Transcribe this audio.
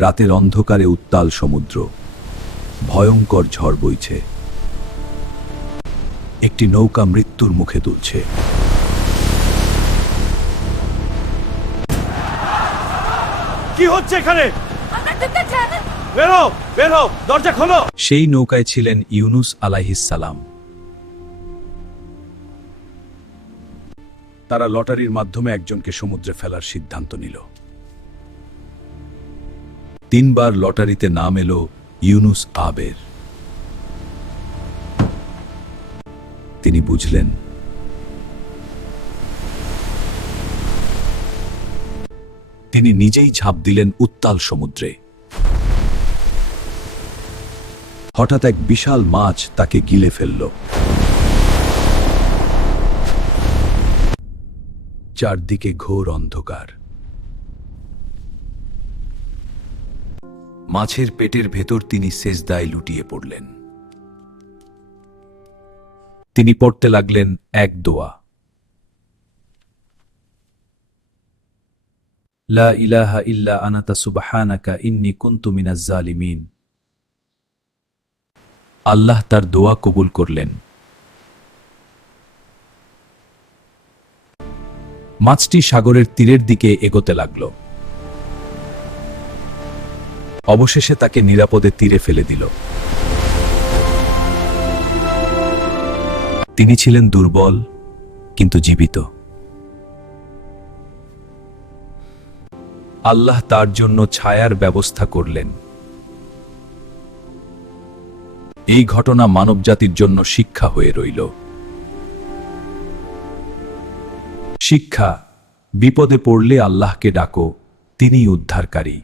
রাতের অন্ধকারে উত্তাল সমুদ্র, ভয়ঙ্কর ঝড় বইছে। একটি নৌকা মৃত্যুর মুখে দুলছে। কি হচ্ছে এখানে? বেরো বেরো, দরজা খোলো। সেই নৌকায় ছিলেন ইউনুস আলাইহিস সালাম। তারা লটারির মাধ্যমে একজনকে সমুদ্রে ফেলার সিদ্ধান্ত নিল। 3 বার লটারিতে নাম এলো ইউনুস আবের। তিনি বুঝলেন তিনি নিজেই ঝাঁপ দিলেন উত্তাল সমুদ্রে। হঠাৎ এক বিশাল মাছ তাকে গিলে ফেলল। চারদিকে ঘোর অন্ধকার। মাছের পেটের ভেতর তিনি সেজদায় লুটিয়ে পড়লেন। তিনি পড়তে লাগলেন এক দোয়া, লা ইলাহা ইল্লা আনাতা সুবহানাকা ইন্নী কুনতু মিনাজ জালিমিন। আল্লাহ তার দোয়া কবুল করলেন। মাছটি সাগরের তীরের দিকে এগোতে লাগল। অবশেষে তাকে নিরাপদে তীরে ফেলে দিল। তিনি ছিলেন দুর্বল কিন্তু জীবিত। আল্লাহ তার জন্য ছায়ার ব্যবস্থা করলেন। এই ঘটনা মানবজাতির জন্য শিক্ষা হয়ে রইল। শিক্ষা: বিপদে পড়লে আল্লাহকে ডাকো, তিনিই উদ্ধারকারী।